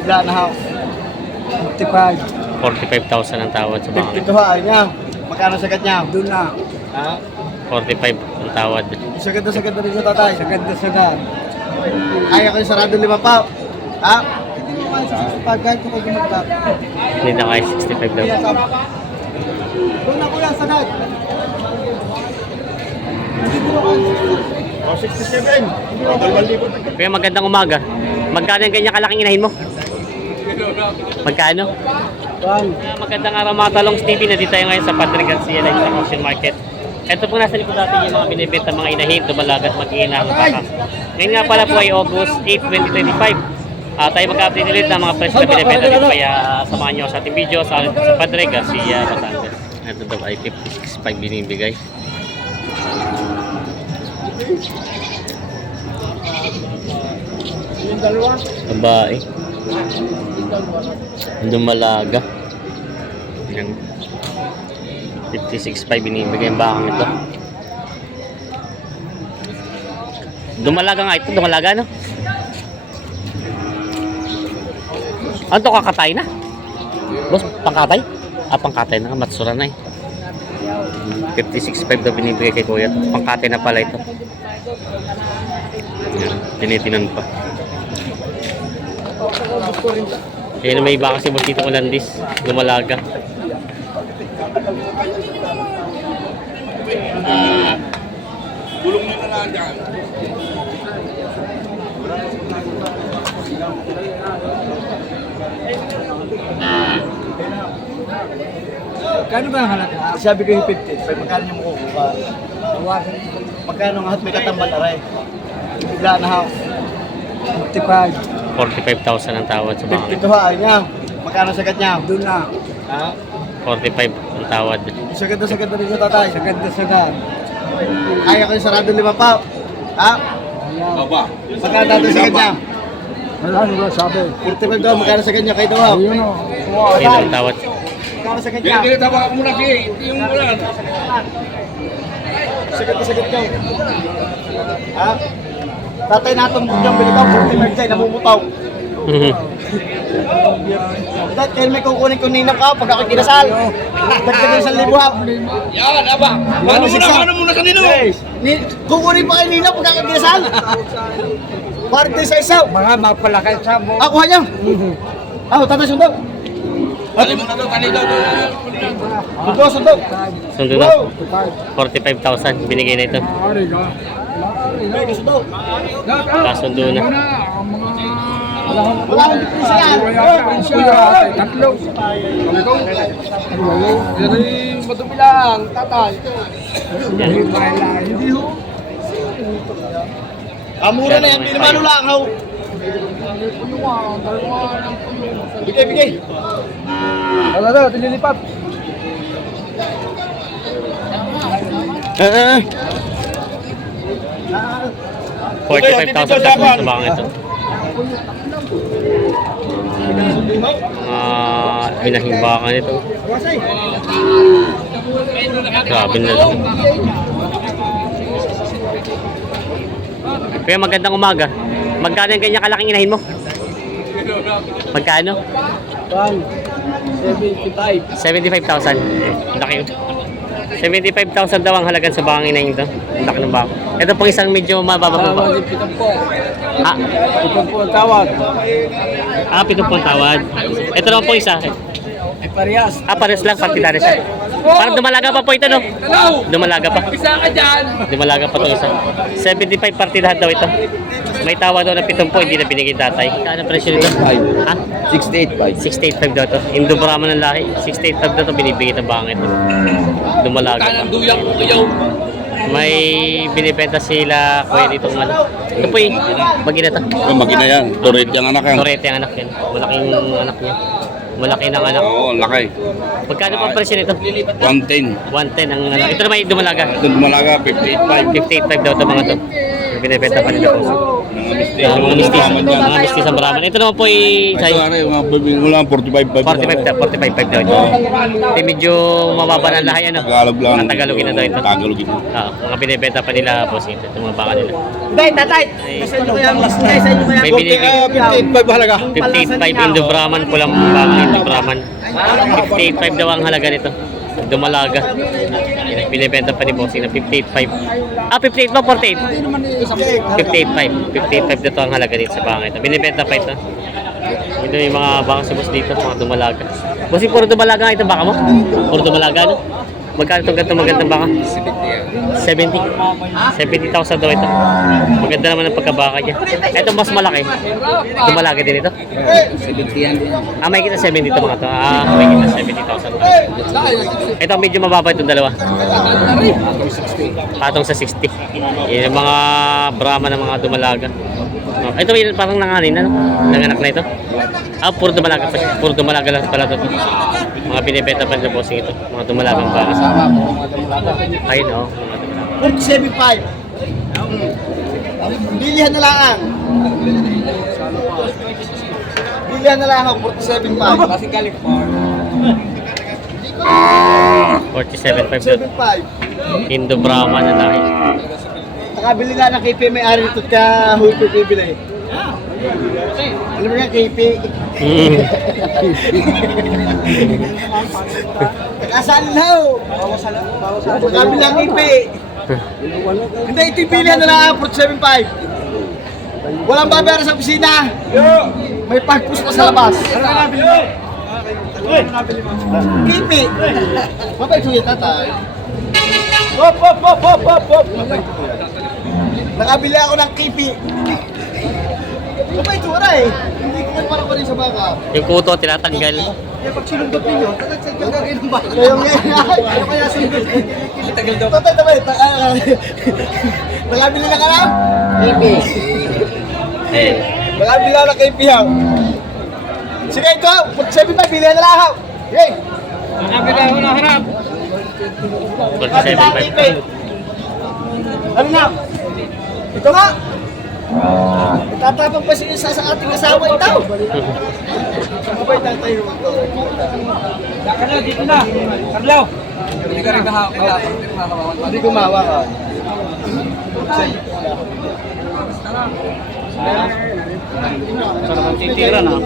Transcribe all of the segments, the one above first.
Bigla na ha. 55. 45,000 ang tawad sa bangin. 52 ha, niya. Magkano sagad niya? Doon na. Ha? 45 ang tawad. Sagad na rin sa tatay. Sagad na sagad. Kaya kayo sarado 5 pa. Ha? Pag kahit kung kayo magkak. Hindi na kaya 65 daw. Doon na kuya, sagad. O, 67. Kaya magandang umaga. Magkano yung ganyan kalaking inahin mo? Magkano? Magandang araw mga Talongs TV. Nandito tayo ngayon sa Padre Garcia Live Auction Market. Ito po nasa likod natin yung mga binibenta mga inahin, dumalagat, mag-iina ang baka. Ngayon nga pala po ay August 8, 2025. Tayo mag-update ulit ng mga presyo na binibenta dito. Kaya samahan nyo sa ating video sa Padre Garcia, Batangas. Ito daw ay 56.5 binibigay. Babae. Dumalaga. Yan. 56.5 binibigay ang bakang ito. Dumalaga nga ito. Dumalaga, no? Ano ito, kakatay na? Boss, pangkatay? Pangkatay na. Matsura na eh. 56.5 daw binibigay kay Kuya. Pangkatay na pala ito. Yan. Tinitinan pa. Ayan, may iba kasi boss dito Ulandis. Dumalaga. Gulong nyo na lang dyan. Kano ba ang halaga? Sabi ko yung 50. Magkano niyo makukuha? Magkano nga at may katambal aray? Bigla na ha. 55. 45,000 ang tawad sa bangin. 52 ha, niya. Magkano sagad niya? Doon na. Ha? 45 ang tawad. Sagad na rin sa tatay. Sagad na sagad. Kaya kayo sarado 5 pa. Ha? Baba. Magkano natin sagad niya? Ano ba sabi? 45 daw, magkano sagad niya? Kayo daw ha? Ayun o. Ayun ang tawad. Magkano sagad niya? Kaya tawa ka muna kaya. Hindi yung ulan. Sagad daw. Ha? Tatay natong yung bilitaw, 45 dyan, namumutaw. Dahil kayo may kukunin ko ninang ka pag ako kinasal. Dagdagan 1,000 ha. Yan, aba. Mano muna kanino? Kukunin pa kayo ninang pag ako kinasal. Parte sa isaw. Mga mapalakay sa mo. Kuha niya. Tatay sundog. Tali mo na to, tali daw. Sundog. Sundo na. 45,000 binigay na ito. Sundog. Kasundo na. Wala akong deprisa yan. Tatlo. Yan ay madumi lang, tatay. Yan. Mura na yan, hindi naman ulangaw. Bigay. Wala, tinilipat. 45,000 kasundo sa bangin ito. Hinahimbakan ito. Grabe na lang. Kaya magandang umaga. Magkano yung ganyan kalaking inahin mo? Magkano? 75,000. Laki yun. 75,000 daw ang halagan sa bangin na ito. Ang laki ng bako. Ito pong isang medyo mababa po ba? Pitong po ang tawad. 7 po ang tawad. Ito naman po isa. Ay parehas. Pares lang, partidari siya. Parang dumalaga pa po ito, no? Dumalaga pa. Isa ka dyan. Dumalaga pa ito isa. 75 partidahan daw ito. May tawad daw na 7 po, hindi na binigay tatay. Kano presyo nito? Ha? 68.5. 68.5 daw ito. Indo Brahman ng lahi. 68.5 daw ito binibigay ng bangit. Dumalaga pa. Kanang duyak mo kayo. May binibenta sila kuya ditong ano. Ito po eh. Magina to. Magina yan. Toret yung anak yan. Torete ang anak yan. Malaking anak niya. Malaki ng anak. Oo, laki. Magkano pa ang presyo nito? 110. 110 ang anak. Ito naman yung dumalaga. Doon malaga, 58.5. 58.5 daw ito mga to. Binibenta pa nila po. Mga mistis. Mga mistis ang Brahman. Ito naman po ay Ito ano yung mga bibili mo lang 45 45 daw ito. Ito medyo mababa ng lahi ano. Tagalog lang. Ang Tagalogin na daw ito. Tagalogin. Oo, mga binibenta pa nila po ito. Itong mga baka nila. Tatay! Sa inyo kaya, sa inyo kaya. May binibig. 58.5 halaga. 58.5 Indo Brahman. Pulang baka Indo Brahman. 58.5 daw ang halaga nito. Dumalaga. Yan, binibenta pa ni Bossing na 58.5. 58 ba? 48? 58.5. 58.5 dito ang halaga dito sa baka ito. Binibenta pa ito. Ito yung mga baka sa boss dito, mga dumalaga. Bossing, puro dumalaga nga ito baka mo? Puro dumalaga, no? Magkano itong ganitong magandang baka? 70. 70,000 daw ito. Maganda naman ang pagkabaka niya. Ito mas malaki. Dumalaga din ito. 70 yan. May kita 70 ito mga ito. May kita 70,000. Ito medyo mababa itong dalawa. Patong sa 60. Yan yung mga Brahma ng mga dumalaga. Ito yung parang nanganin na, no? Nanganak na ito. Puro dumalaga pa siya. Puro dumalaga lang pala ito. Mga binibenta pa sa bossing ito. Mga dumalagang baka. Ayun, oh. 47.5. Bilihan na lang. Bilihan na lang ako, 47.5. Kasi California. 47.5 doon. 47.5. Indo Brahma na tayo. Nakabili nga ng KP, may ari nito kaya hulpo bibili. Alam mo nga KP? Nakasal na ho! Nakabili ang KP. Hindi, ito yung bilihan na lang, 47.5. Walang babayaran sa opisina. May pagpus pa sa labas. KP. Mabait ko yung tatay. Hop, hop, hop, hop, hop, hop. Nakabili ako ng KP. Mabait ko na eh. Hindi ko parang pa rin sa baka. Yung kuto, tinatanggal. Kaya pag sinundot ninyo, tatagsagal ka kayo ng baka. Kaya nga, kaya sinundot. Tagal daw. Tatay, nakabili na ka lang? KP. Nakabili na ng KP ha. Sige ito, 47.5, bilihan na lang ha. Okay. Nakabili ako na harap. 47.5. Ano na? Ito nga! Tatapang pa siya sa ating asawa ito. Abay, tatay naman ito. Carlo, dito na! Carlo! Hindi ka rin kahawak. Hindi gumawa ka. Sarap ang titira na.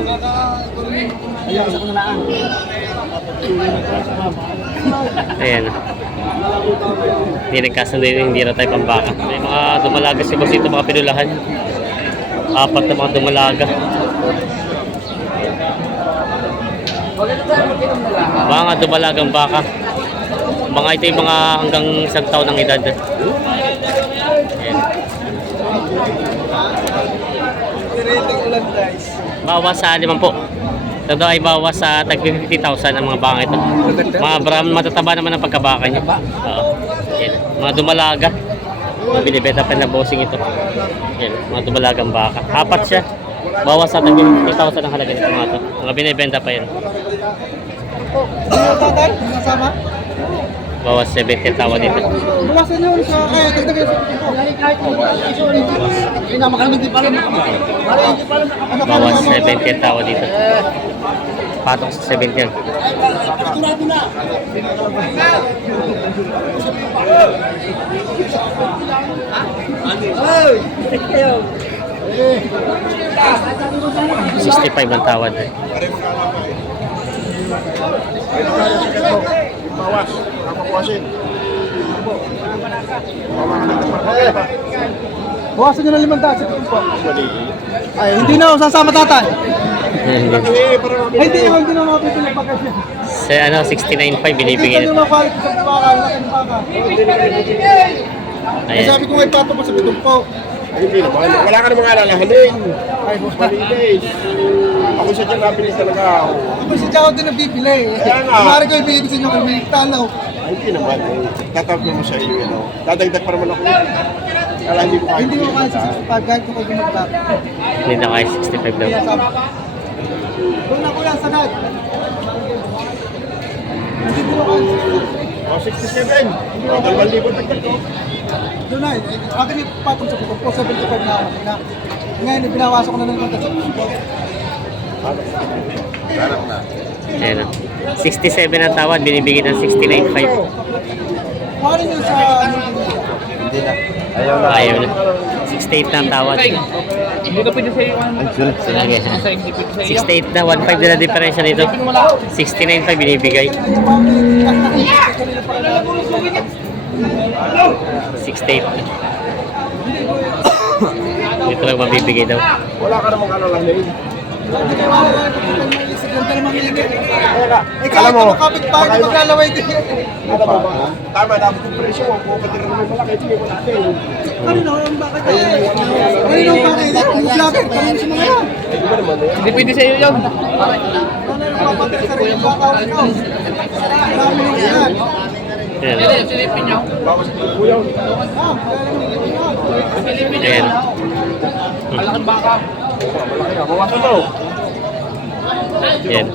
Ayaw, sa kanalaan. Ayan. Hindi nagkasundo yun, hindi na tayo pambaka. May mga dumalaga si boss dito, mga pinulahan. 4 na mga dumalaga. Mga dumalagang baka. Mga ito yung mga hanggang 1 taon ng edad. Ayan. Bawas sa 5 po. Ito ay bawas sa tag 50,000 ang mga baka ito. Mga Brahman, matataba naman ang pagkabaka niya. Yan. Mga dumalaga. Binibenta pa na bossing ito. Yan. Mga dumalagang baka. 4 siya. Bawas sa tag 50,000 ang halaga nito mga ito. Mga binibenta pa yan. Bawas 70 tawa dito. Bawasan nyo sa kaya, dagdagan sa hindi na makalamit di pala. Bawas 70 tawa dito. Patong sa 70 yan. Sigurado na. Ay! 65 ang tawad. Bawas, napakuasin. Bawasan nyo ng 5,000 sa po. Ay, hindi na ako sasama tatay. Ay, hindi na mapipili pa kasi. Sa ano, 69.5 binibigyan. Hindi na mapalit sa baka, laki ng baka. Ayan. Sabi ko may pato pa sa bitong po. Ay, hindi naman. Wala ka namang alalahanin. Ay, boss, malinis. Ako siya dyan nabilis talaga ako. Ako si Jawa din nabibili. Kaya nga. Kumari ko ibigay ko sa inyo kung may tanaw. Ay, hindi naman. Tatawag naman sa iyo, you know. Dadagdag pa naman ako. Kala hindi ko kaya. Hindi mo kaya sa pag-guide ko kayo mag-back. Hindi na kaya 65 daw. Doon na kuya, sagad. Hindi mo kaya. Oh, 67. 2,000 tagdag ko. Doon na, akin yung patong sa puto, 75 na ako na. Ngayon, binawasan ko na ng konta sa puto. Ayan o. 67 ang tawad, binibigay ng 69.5. Paano nyo sa ano? Hindi na. Ayaw na. Ayaw na. 68 na ang tawad. Hindi na pwede sa'yo. Sige. 68 na, 1.5 na diferensya nito. 69.5 binibigay. 68. Dito lang mabibigay daw. Wala ka namang alalahanin. Hindi kayo ganda naman init. Eh, Alam kahit mo, ano kapit-bahay, maglalaway din. Ano ba ba? Tama, dapat yung presyo. Kung katira naman malaki, hindi mo natin. Ano na, ang bakit? Ano yung bakit? Yung vlogger, ano sa mga yan? Hindi pwede sa'yo yun. Ano yung papatay sa rin yung baka nyo? Marami nyo yan. Ayan. Silipin nyo. Bawas ng kuyaw. Ayan. Malaking baka. Malaki na. Bawasan daw. Ayan.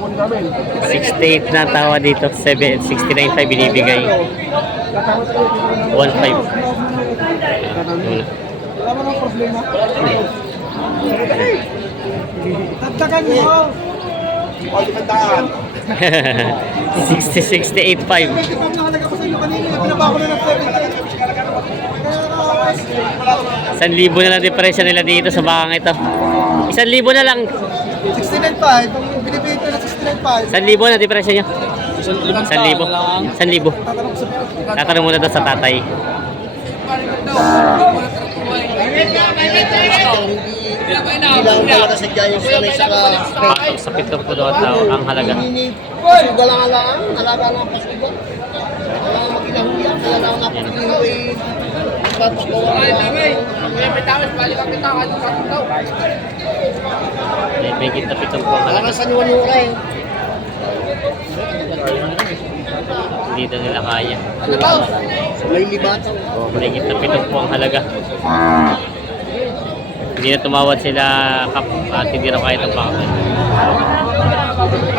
68 na tawa dito. 69.5 binibigay. 1.5. Wala mo ng problema. Tagtagan nyo. O, limandaan. 68.5. 25 na halaga ko sa inyo kanina. Pinaba ko na ng 70. 1,000 na lang diferensya nila dito sa bakang ito. 1,000 na lang. 69.5. Kung binibigay ko na 69.5. 1,000 na diferensya nyo. 1,000. 1,000. Tatanong ko sa Tatanong muna daw sa tatay. Hindi lang talaga sadya yung sanay sa Pasok sa pitong puno at tao ang halaga. pasuga lang alaan. Alaga lang ang pasuga. Wala kang magkinahuyan. Kaya lang ako napakino eh. Papagawa May kita pitong puno ang halaga. Para sa nuwan-nuwa eh. Hindi daw nila kaya. May libataw. May kita pitong puno ang halaga. Hindi na tumawad sila kap at hindi na kaya itong pakapal.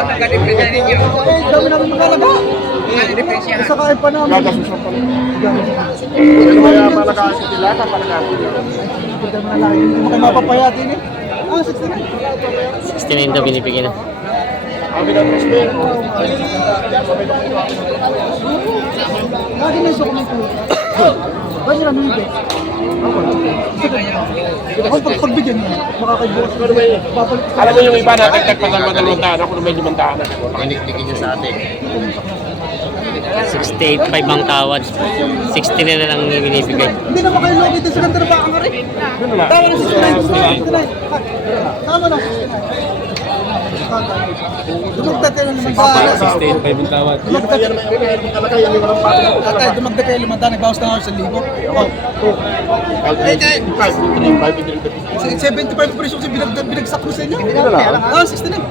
Eh, dami namin magkalaga. Isa kain pa namin. Gagasusan pa lang. Pero kaya malakas sila, kapalakas. Dami na lang. Hindi mo kayo mapapaya din eh. Ah, 69. 69 daw binibigyan na. Kami na tres men. Lagi na iso kami po. Ba't nila nabibig? Ako pagbigyan mo, makakaibukas ko. Babalik ko. Alam mo yung iba natin, tagpasan mo 200, ako na may 500. Piniktikin niya sa atin. 68.5 ang tawad. 60 na lang binibigay. Hindi naman kayo logit sa ganda na baka nga rin. Tama na 69. Tama na 69. Dumagdag kayo ng 68 pa yung tawad. Tatay, dumagdag kayo 5 nagbawas na ako 1,000. Oh. 75 presyo kasi binagsak mo sa inyo. Ah, 69. Ano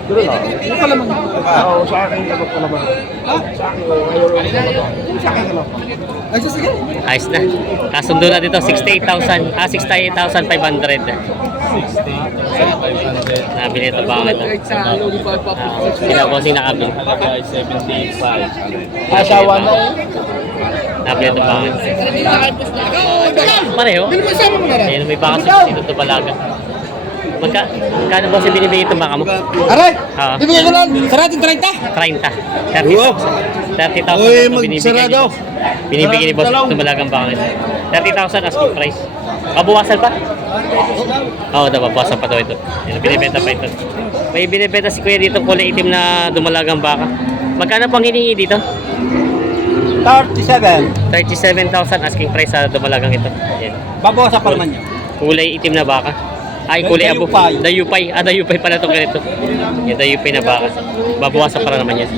pala man? Oo, sa akin, dapat ka naman. Sa akin, sa akin ka lang. Ay, sige. Ayos na. Kasundo na dito 68,000. 68,500. Nabili ito ba ito? Sila bossing nakabili. Halaga ay 75. Asawa na eh. Nabili ito ba ito? Pareho? Ayun, may baka sa dito ito balaga. Magkano ba sa binibigay itong baka mo? Aray! Ah, Bibigyan ko lang. Sarating 30. 30. 30,000 Uy, ito binibigay magsarado. ni binibigay ni boss itong balagang baka ito. 30,000 asking price. Mabuwasan pa? Oo, babawasan pa daw ito. Yan, binibenta pa ito. May binibenta si kuya dito kulay itim na dumalagang baka. Magkano pang hiningi dito? 37. 37,000 asking price sa dumalagang ito. Yan. Babawasan pa naman niya. Kulay itim na baka. Ay, kulay abo. Dayupay. Dayupay pala itong ganito. Yung dayupay na baka. Babawasan para naman yan.